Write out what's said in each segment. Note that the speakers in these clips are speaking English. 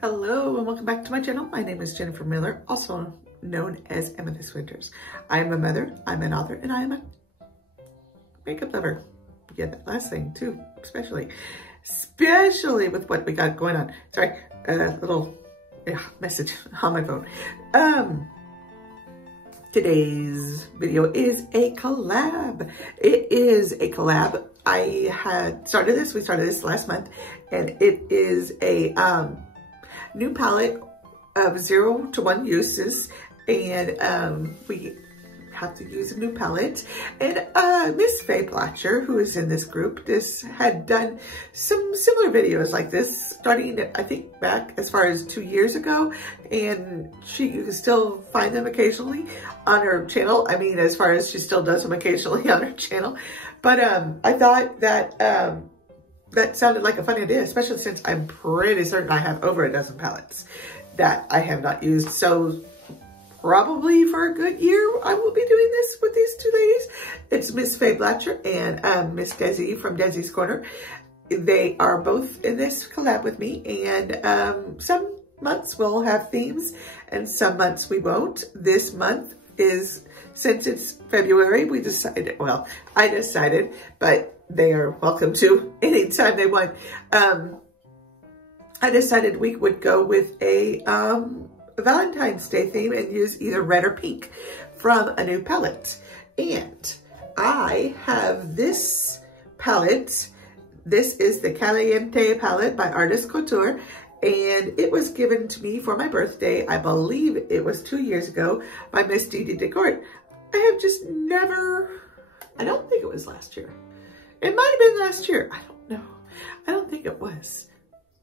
Hello and welcome back to my channel. My name is Jennifer Miller, also known as Amethyst Winters. I am a mother, I'm an author, and I am a makeup lover. Yeah, that last thing too, especially with what we got going on. Sorry, little message on my phone. Today's video is a collab. It is a collab. We started this last month, and it is a new palette of 0 to 1 uses, and we have to use a new palette. And Miss Faye Blatcher, who is in this group, had done some similar videos like this, starting I think back as far as 2 years ago, and you can still find them occasionally on her channel. I mean, as far as she still does them occasionally on her channel. But I thought that that sounded like a fun idea, especially since I'm pretty certain I have over a dozen palettes that I have not used. So probably for a good year, I will be doing this with these two ladies. It's Miss Faye Blatcher and Miss Dezi from Dezi's Corner. They are both in this collab with me, and some months we'll have themes and some months we won't. This month is, since it's February, I decided, but they are welcome to anytime they want. I decided we would go with a Valentine's Day theme and use either red or pink from a new palette. And I have this palette. This is the Caliente palette by Artist Couture, and it was given to me for my birthday. I believe it was 2 years ago by Miss Dee Decourt. I have just never, I don't think it was last year. It might have been last year. I don't know. I don't think it was,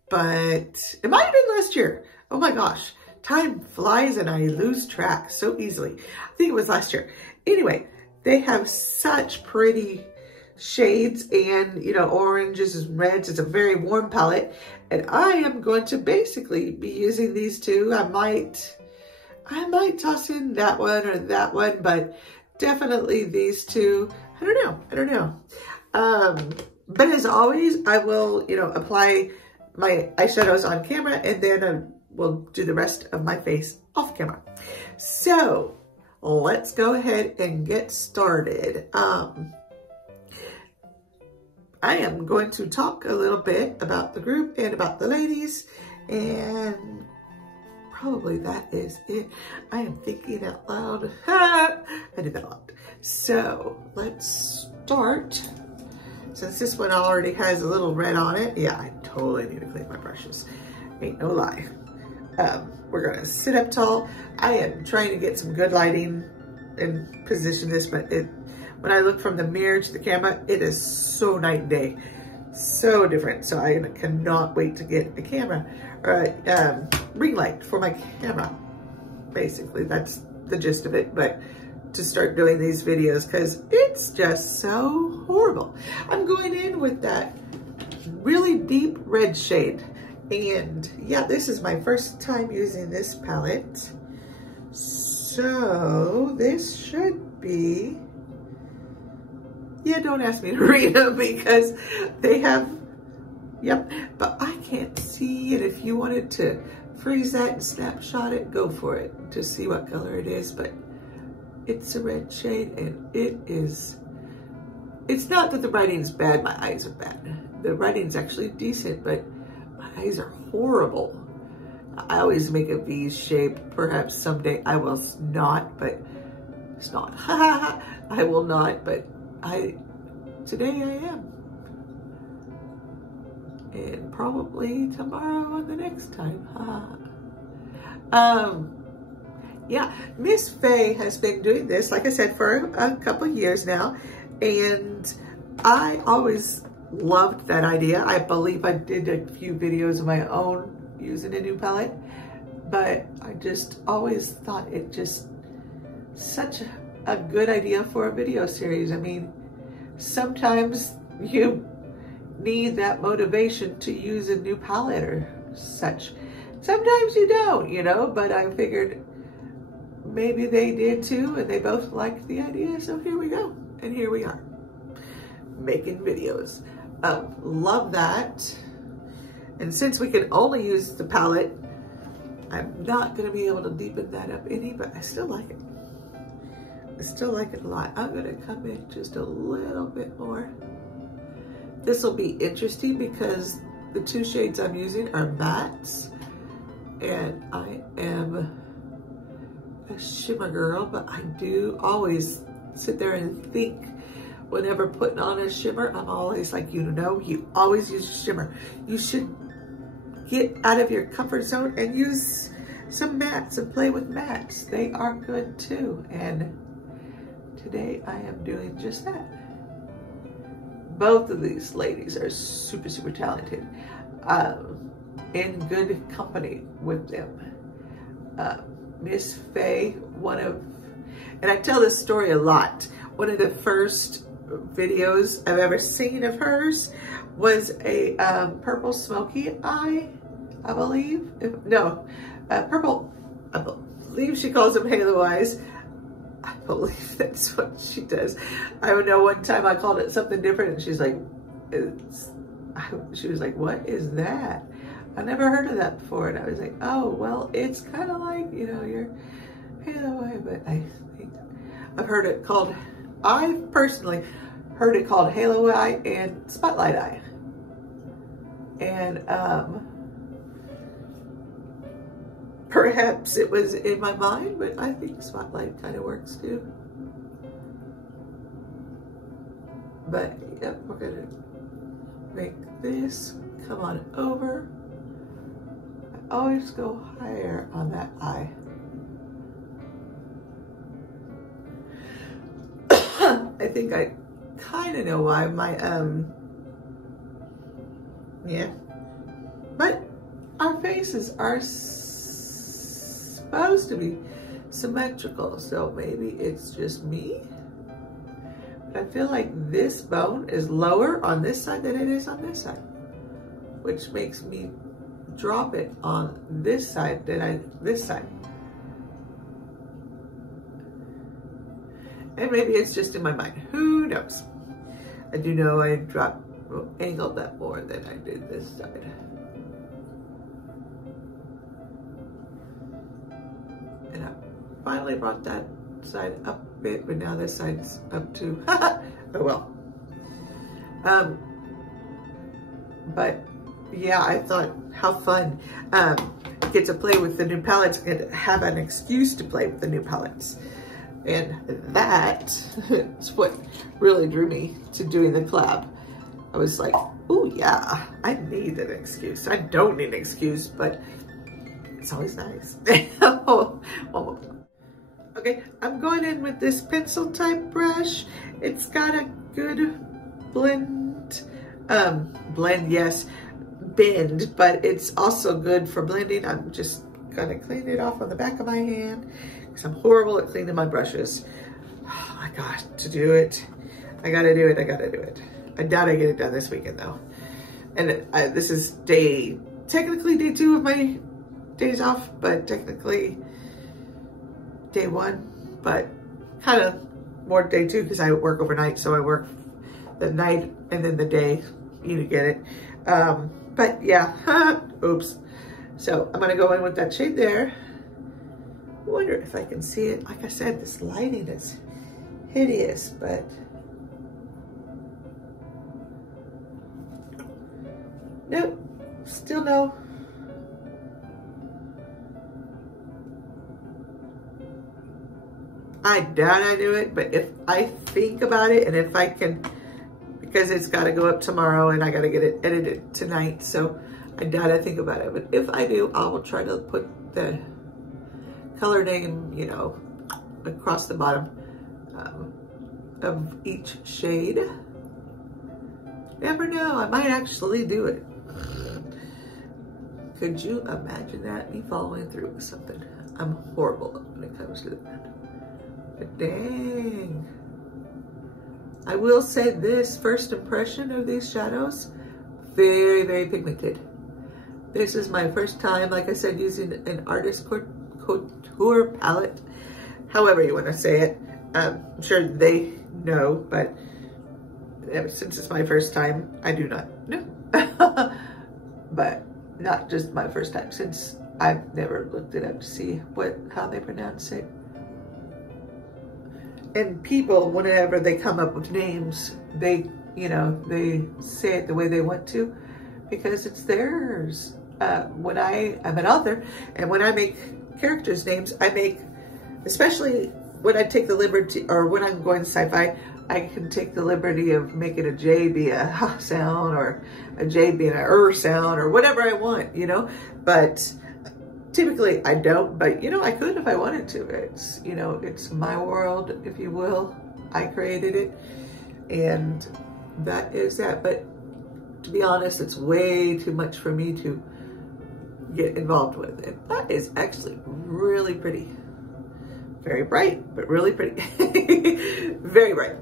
but it might have been last year. Oh my gosh. Time flies and I lose track so easily. I think it was last year. Anyway, they have such pretty shades and, you know, oranges and reds. It's a very warm palette. And I am going to basically be using these two. I might toss in that one or that one, but definitely these two. I don't know. But as always, I will, you know, apply my eyeshadows on camera, and then we'll do the rest of my face off camera. So let's go ahead and get started. I am going to talk a little bit about the group and about the ladies, and probably that is it. I am thinking out loud. I do that a lot. So let's start. Since this one already has a little red on it, yeah, I totally need to clean my brushes. Ain't no lie. We're gonna sit up tall. I am trying to get some good lighting and position this, but when I look from the mirror to the camera, it is so night and day. So different. So I cannot wait to get a camera, or a ring light for my camera. Basically, that's the gist of it, but to start doing these videos, because it's just so horrible. I'm going in with that really deep red shade, and yeah, this is my first time using this palette, so this should be, yeah, don't ask me to read them because they have, yep, but I can't see it. If you wanted to freeze that and snapshot it, go for it to see what color it is, but it's a red shade, and it's not that the writing's bad, my eyes are bad. The writing's actually decent, but my eyes are horrible. I always make a V shape. Perhaps someday I will not, but it's not. I will not, but today I am. And probably tomorrow or the next time. Yeah, Miss Faye has been doing this, like I said, for a couple of years now, and I always loved that idea. I believe I did a few videos of my own using a new palette, but I just always thought it just such a good idea for a video series. I mean, sometimes you need that motivation to use a new palette or such. Sometimes you don't, you know, but I figured maybe they did too, and they both liked the idea, so here we go. And here we are, making videos. Love that. And since we can only use the palette, I'm not gonna be able to deepen that up any, but I still like it. I still like it a lot. I'm gonna come in just a little bit more. This will be interesting because the two shades I'm using are mattes, and I am a shimmer girl, but I do always sit there and think whenever putting on a shimmer, I'm always like, you know, you always use a shimmer. You should get out of your comfort zone and use some mattes and play with mattes. They are good too. And today I am doing just that. Both of these ladies are super, super talented. In good company with them. Miss Faye, and I tell this story a lot. One of the first videos I've ever seen of hers was a purple smoky eye, I believe. Purple, I believe she calls them halo eyes. I believe that's what she does. I know one time I called it something different and she's like, she was like, what is that? I never heard of that before. And I was like, oh, well, it's kind of like, you know, your halo eye, but I think I've heard it called, I personally heard it called halo eye and spotlight eye. And perhaps it was in my mind, but I think spotlight kind of works too. But yep, we're gonna make this come on over. I always go higher on that eye. I think I kind of know why my, yeah. But our faces are supposed to be symmetrical, so maybe it's just me. But I feel like this bone is lower on this side than it is on this side, which makes me drop it on this side than this side. And maybe it's just in my mind, who knows? I do know I angled that more than I did this side. And I finally brought that side up a bit, but now this side's up too. Oh well. But yeah, I thought how fun. Get to play with the new palettes and have an excuse to play with the new palettes. And that is what really drew me to doing the collab. I was like, oh yeah, I need an excuse. I don't need an excuse, but it's always nice. Okay, I'm going in with this pencil type brush. It's got a good bend, yes, bend, but it's also good for blending. I'm just gonna clean it off on the back of my hand because I'm horrible at cleaning my brushes. Oh, I got to do it. I gotta do it, I gotta do it. I doubt I get it done this weekend though. And this is technically day 2 of my days off, but technically day 1, but kind of more day 2 because I work overnight, so I work the night and then the day, you get it. But yeah, oops. So I'm gonna go in with that shade there. I wonder if I can see it. Like I said, this lighting is hideous, but nope, still no. I doubt I do it, but if I think about it and if I can, because it's got to go up tomorrow and I got to get it edited tonight, so I doubt I think about it. But if I do, I will try to put the color name, you know, across the bottom of each shade. Never know, I might actually do it. Could you imagine that? Me following through with something. I'm horrible when it comes to that. But dang. I will say this, first impression of these shadows, very, very pigmented. This is my first time, like I said, using an artist couture palette. However you want to say it. I'm sure they know, but since it's my first time, I do not know. But not just my first time, since I've never looked it up to see how they pronounce it. And people, whenever they come up with names, they, you know, they say it the way they want to, because it's theirs. When I'm an author, and when I make characters' names, I make, especially when I take the liberty, or when I'm going sci-fi, I can take the liberty of making a J be a H sound, or a J be an sound, or whatever I want, you know. But typically I don't, but you know, I could if I wanted to. It's, you know, it's my world, if you will. I created it, and that is that. But to be honest, it's way too much for me to get involved with. And that is actually really pretty. Very bright, but really pretty. Very bright.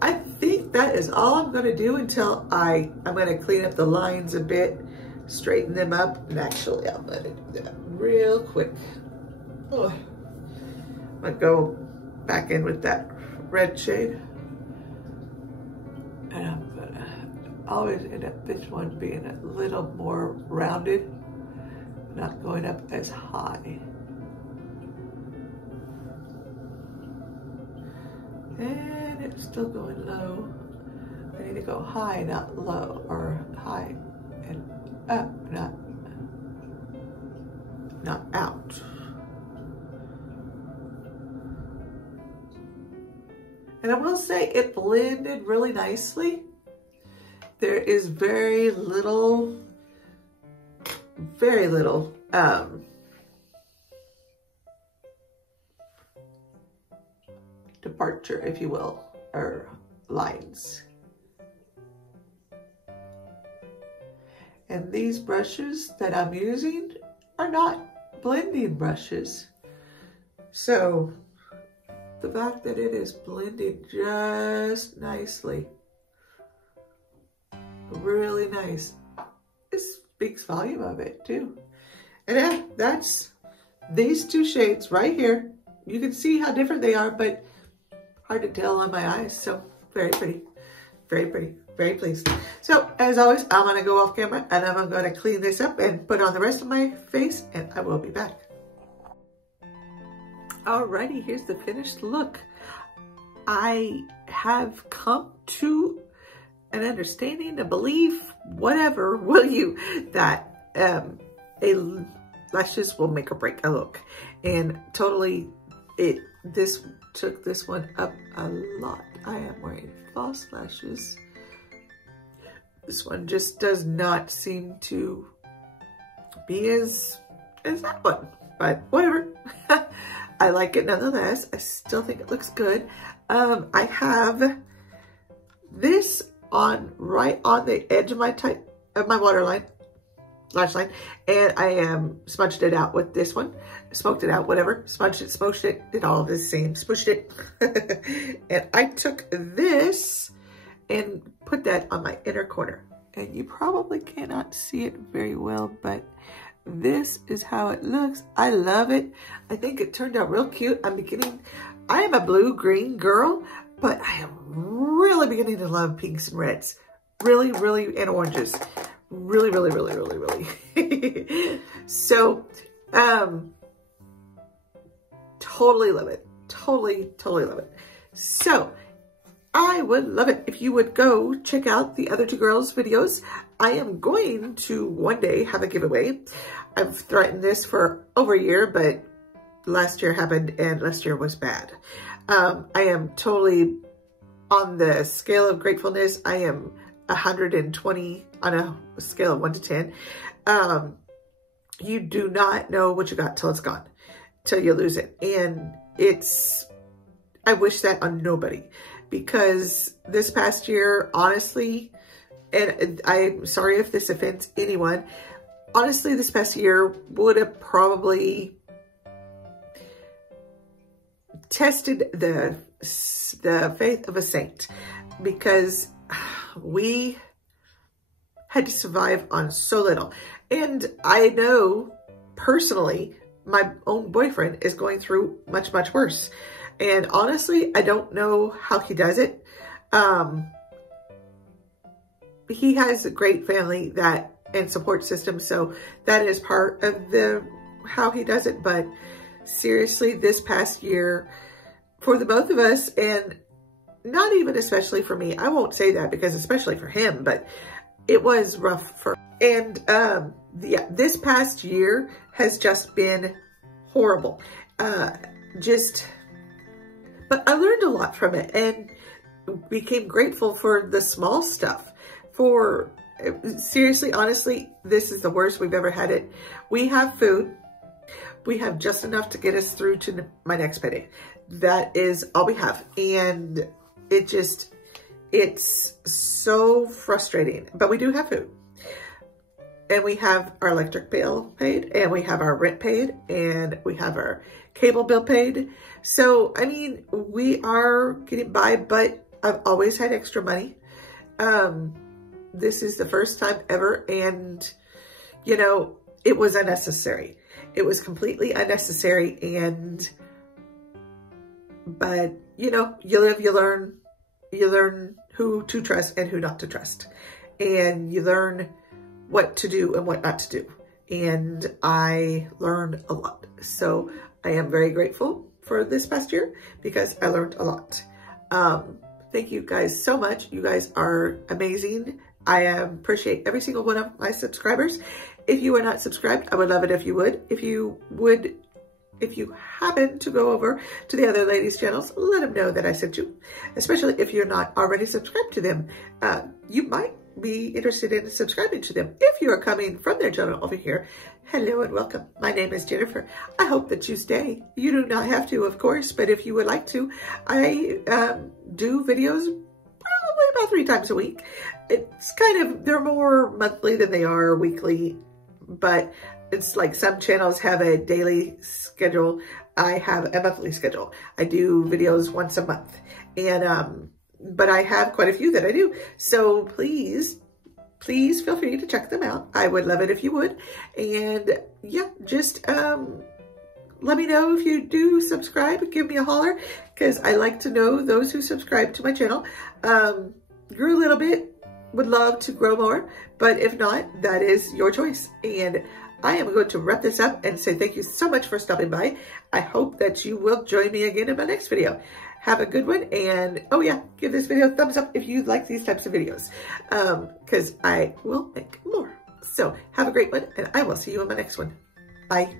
I think that is all I'm going to do until I'm going to clean up the lines a bit, straighten them up, and actually I'm going to do that real quick. Oh, I'm going to go back in with that red shade, and I'm going to always end up this one being a little more rounded, not going up as high. And it's still going low. I need to go high, not low, or high and up, not out. And I will say it blended really nicely. There is very little departure, if you will, or lines. And these brushes that I'm using are not blending brushes. So the fact that it is blended just nicely, really nice, it speaks volume of it too. And that's these two shades right here. You can see how different they are, but hard to tell on my eyes. So very pretty, very pretty, very pleased. So as always, I'm gonna go off camera and I'm gonna clean this up and put on the rest of my face, and I will be back. Alrighty, here's the finished look. I have come to an understanding, a belief, whatever will you, that lashes will make or break a look. And totally, this took this one up a lot. I am wearing false lashes. This one just does not seem to be as that one, but whatever. I like it nonetheless. I still think it looks good. I have this on right on the edge of my waterline, lash line, and I smudged it out with this one, smoked it out, whatever, smudged it, smoked it, did all of the same, smushed it. And I took this and put that on my inner corner. And you probably cannot see it very well, but this is how it looks. I love it. I think it turned out real cute. I am a blue-green girl, but I am really beginning to love pinks and reds. Really, really, and oranges. Really, really, really, really, really. So, totally love it. Totally, totally love it. So, I would love it if you would go check out the other two girls' videos. I am going to one day have a giveaway. I've threatened this for over a year, but last year happened and last year was bad. I am totally on the scale of gratefulness. I am 120 on a scale of 1 to 10. You do not know what you got till it's gone, till you lose it. And I wish that on nobody, because this past year, honestly, and I'm sorry if this offends anyone, honestly, this past year would have probably tested the faith of a saint, because we had to survive on so little. And I know personally, my own boyfriend is going through much, much worse. And honestly, I don't know how he does it. He has a great family that and support system. So that is part of how he does it. But seriously, this past year for the both of us, and not even especially for me, I won't say that because especially for him, but it was rough for, and yeah, this past year has just been horrible. But I learned a lot from it and became grateful for the small stuff. For seriously, honestly, this is the worst we've ever had it. We have food. We have just enough to get us through to my next payday. That is all we have. And it's so frustrating, but we do have food. And we have our electric bill paid, and we have our rent paid, and we have our cable bill paid. So, I mean, we are getting by, but I've always had extra money. This is the first time ever, and, you know, it was unnecessary. It was completely unnecessary, but, you know, you live, you learn who to trust and who not to trust. And you learn what to do and what not to do. And I learned a lot. So I am very grateful for this past year because I learned a lot. Thank you guys so much. You guys are amazing. I appreciate every single one of my subscribers. If you are not subscribed, I would love it if you would. If you happen to go over to the other ladies' channels, let them know that I sent you. Especially if you're not already subscribed to them. You might be interested in subscribing to them. If you are coming from their channel over here, hello and welcome. My name is Jennifer. I hope that you stay. You do not have to, of course, but if you would like to, I do videos probably about 3 times a week. It's kind of, they're more monthly than they are weekly, but it's like some channels have a daily schedule. I have a monthly schedule. I do videos once a month. And, but I have quite a few that I do. So please feel free to check them out. I would love it if you would. And yeah, just let me know if you do subscribe. Give me a holler because I like to know those who subscribe to my channel. Grew a little bit. Would love to grow more. But if not, that is your choice. And I am going to wrap this up and say thank you so much for stopping by. I hope that you will join me again in my next video. Have a good one. And oh yeah, give this video a thumbs up if you like these types of videos, because I will make more. So have a great one and I will see you in my next one. Bye.